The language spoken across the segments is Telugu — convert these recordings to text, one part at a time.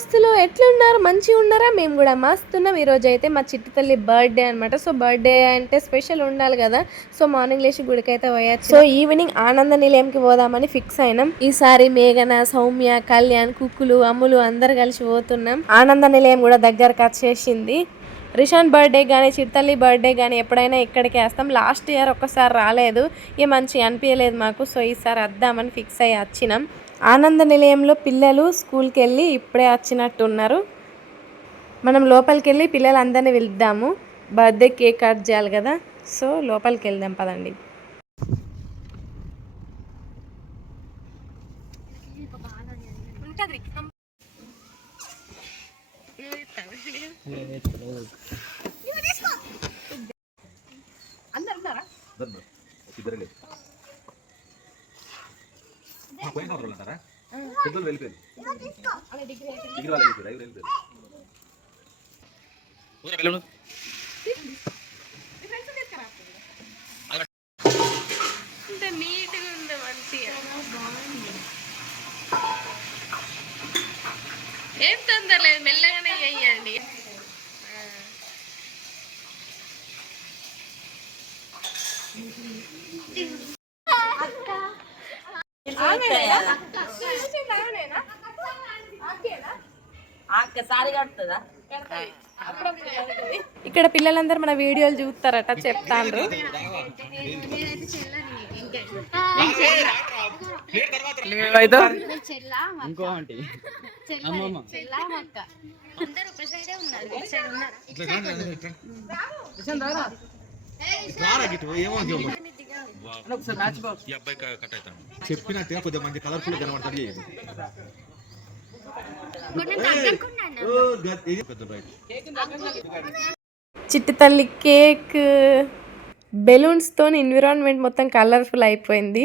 దోస్తులు ఎట్లున్నారు? మంచిగా ఉన్నారా? మేము కూడా మస్తున్నాం. ఈరోజు అయితే మా చిట్టి తల్లి బర్త్డే అనమాట సో బర్త్డే అంటే స్పెషల్ ఉండాలి కదా. సో మార్నింగ్ లేచి గుడికైతే పోయచ్చు సో ఈవినింగ్ ఆనంద నిలయంకి పోదామని ఫిక్స్ అయినాం. ఈసారి మేఘన సౌమ్య కళ్యాణ్ కుక్కులు అమ్ములు అందరు కలిసి పోతున్నాం. ఆనంద నిలయం కూడా దగ్గరకు వచ్చేసింది. రిషాన్ బర్త్డే కానీ చిట్టల్లి బర్త్డే కానీ ఎప్పుడైనా ఇక్కడికి వేస్తాం. లాస్ట్ ఇయర్ ఒక్కసారి రాలేదు. ఏ మంచి అనిపించలేదు మాకు. సో ఈసారి వద్దామని ఫిక్స్ అయ్యి వచ్చినాం. ఆనంద నిలయంలో పిల్లలు స్కూల్కి వెళ్ళి ఇప్పుడే వచ్చినట్టు ఉన్నారు మనం లోపలికి వెళ్ళి పిల్లలందరినీ పిలుద్దాము. బర్త్డే కేక్ కట్ చేయాలి కదా. సో లోపలికి వెళ్దాం పదండి ఇద్దరు లేదు పోయిన వాళ్ళు అంటారా పెద్దలు వెళ్ళిపోయారు డిగ్రీ వాళ్ళు వెళ్ళిపోయారు ఐదు వెళ్ళిపోయారు వెళ్ళను నీట్గా ఉంది మంచిగా ఏం తొందర లేదు మెల్లగానే చెయ్యండి ఇక్కడ పిల్లలందరూ మన వీడియోలు చూస్తారట చెప్తాండ్రు. చెప్పినట్టుగా కొద్దిగా మంచి కలర్ఫుల్ కనబడతాడు చిట్టితల్లి తల్లి కేక్ బెలూన్స్తో ఎన్విరాన్మెంట్ మొత్తం కలర్ఫుల్ అయిపోయింది.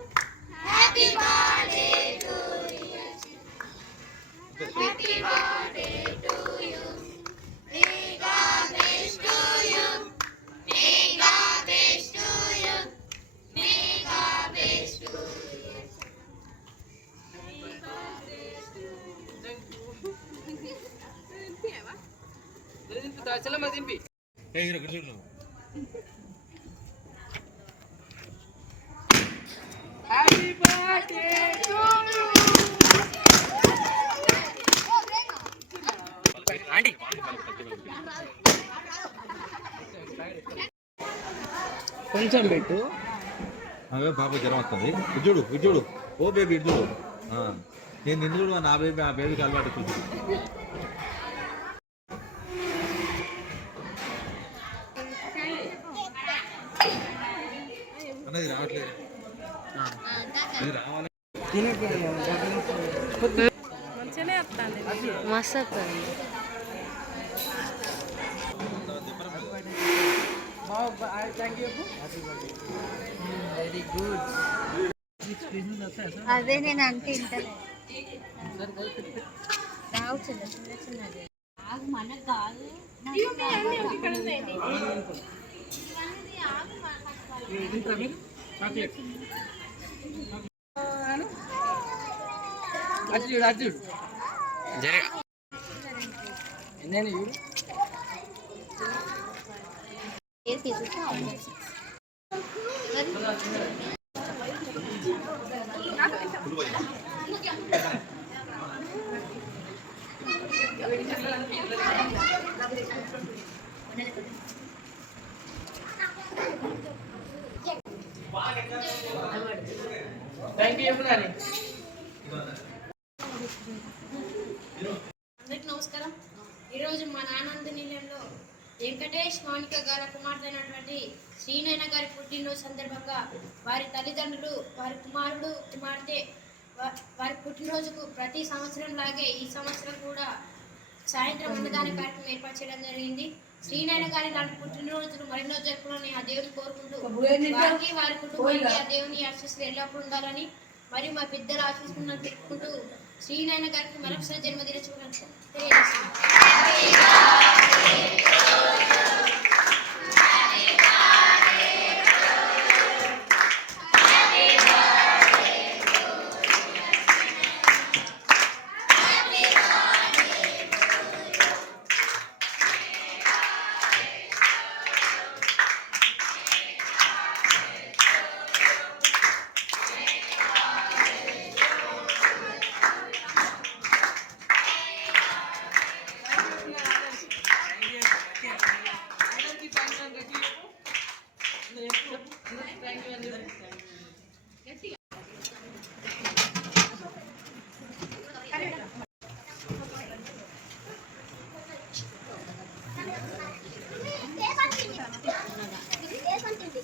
ఏ, ఇదిగో ఇక్కడ చూడు ఆంటీ కొంచెం పెట్టు. అవే బాబు జ్వరం వస్తుంది. ఇటు చూడు ఓ బేబీ ఆ. నేను నిన్ను చూడు నా బేబీ ఆ బేబీకి అలవాటు చూడు అన్నది రావట్లేదు. మస్తు వస్తుంది. అదే నేను అంటే రావు చిన్న చిన్న చిన్నది. ఆగు మనకు కాదు. చాక్లెట్. అటు చూడు అటు చూడు ఎన్నైనా చూడు. ఏది తీసుకుంటే థ్యాంక్ యూ చెప్పు నాని అందరికి నమస్కారం ఈరోజు మన ఆనంద నిలయంలో వెంకటేష్ మౌనిక గారి కుమార్తె అయినటువంటి శ్రీనయన గారి పుట్టినరోజు సందర్భంగా వారి తల్లిదండ్రులు వారి కుమారుడు కుమార్తె వారి పుట్టినరోజుకు ప్రతి సంవత్సరం లాగే ఈ సంవత్సరం కూడా సాయంత్రం అన్నదాన కార్యక్రమం ఏర్పాటు చేయడం జరిగింది. శ్రీనారాయణ గారి లాంటి పుట్టినరోజులు మరెన్నో జరుపుకోవాలని ఆ దేవుని కోరుకుంటూ వారికి వారి కుటుంబానికి ఆ దేవుని ఆశీస్సులు ఎల్లప్పుడూ ఉండాలని మరియు మా పెద్దల ఆశీస్సులను పెట్టుకుంటూ శ్రీనారాయణ గారికి మరొకసారి జన్మదిన చూడాలి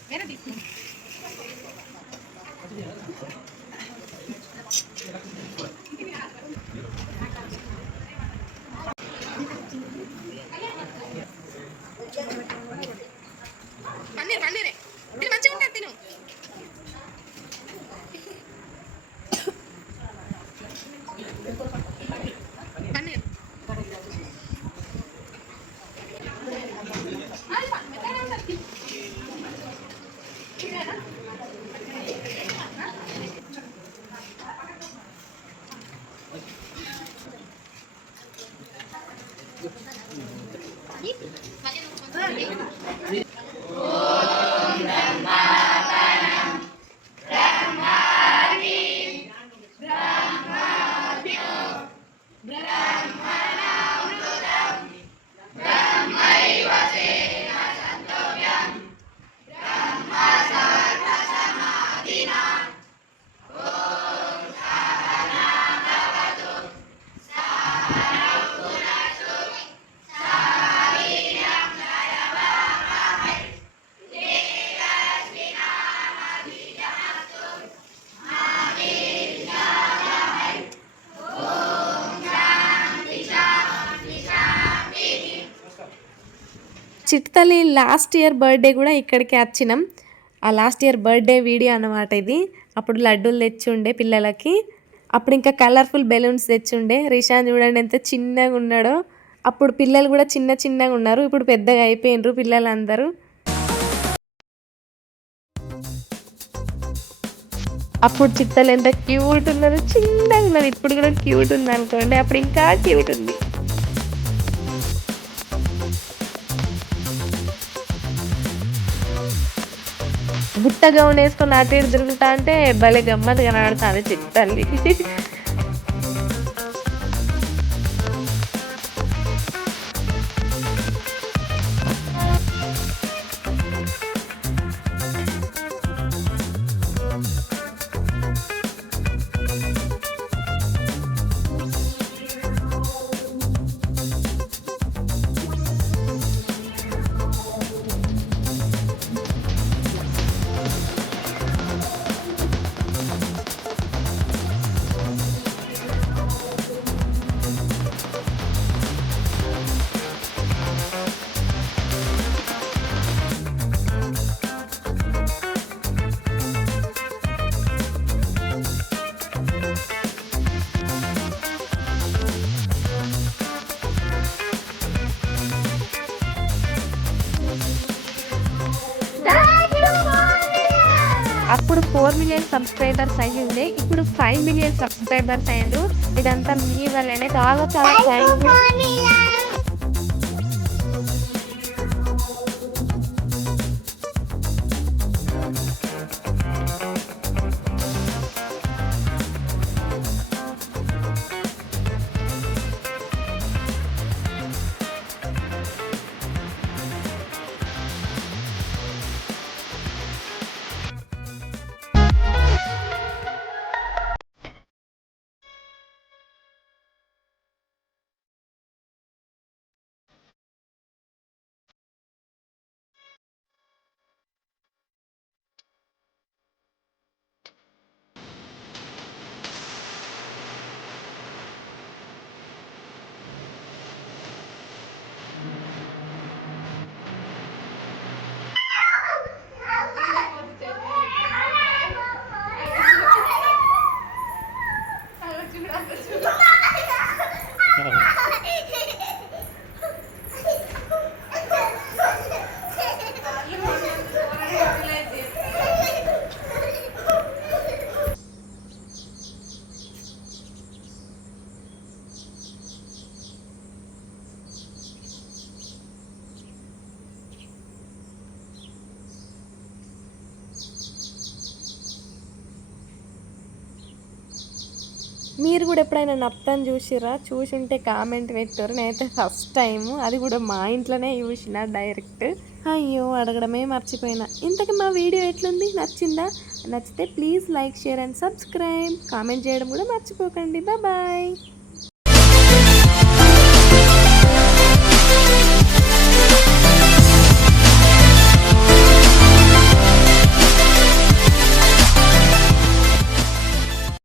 తెలియజేస్తున్నాను పన్నీర్ いい? చిట్తల్లి లాస్ట్ ఇయర్ బర్త్డే కూడా ఇక్కడికి వచ్చినాం ఆ లాస్ట్ ఇయర్ బర్త్డే వీడియో అన్నమాట ఇది. అప్పుడు లడ్డూలు తెచ్చుండే పిల్లలకి. అప్పుడు ఇంకా కలర్ఫుల్ బెలూన్స్ తెచ్చుండే. రిషాన్ చూడండి ఎంత చిన్నగా ఉన్నాడో. అప్పుడు పిల్లలు కూడా చిన్న చిన్నగా ఉన్నారు. ఇప్పుడు పెద్దగా అయిపోయినరు పిల్లలందరూ. అప్పుడు చిత్తలు ఎంత క్యూట్ ఉన్నారు. చిన్నగా ఉన్నారు. ఇప్పుడు కూడా క్యూట్ ఉంది అనుకోండి అప్పుడు ఇంకా క్యూట్ ఉంది. బుట్ట వేసుకొని అటు ఇటు తిరుగుతా అంటే భలే గమ్మత్ కనబడుతుంది చిత్తల్లి ఫోర్ మిలియన్ సబ్స్క్రైబర్స్ అయ్యింది ఇప్పుడు ఫైవ్ మిలియన్ సబ్స్క్రైబర్స్ అయ్యారు. ఇదంతా మీ వల్లనే. చాలా చాలా థ్యాంక్ యూ మీరు కూడా ఎప్పుడైనా నత్తని చూసిరా చూసి ఉంటే కామెంట్ పెట్టారు. నేనైతే ఫస్ట్ టైం అది కూడా మా ఇంట్లోనే చూసిన డైరెక్ట్ అయ్యో అడగడమే మర్చిపోయినా. ఇంతకు మా వీడియో ఎట్లుంది? నచ్చిందా? నచ్చితే please like share and subscribe comment చేయడం కూడా మర్చిపోకండి. బాయ్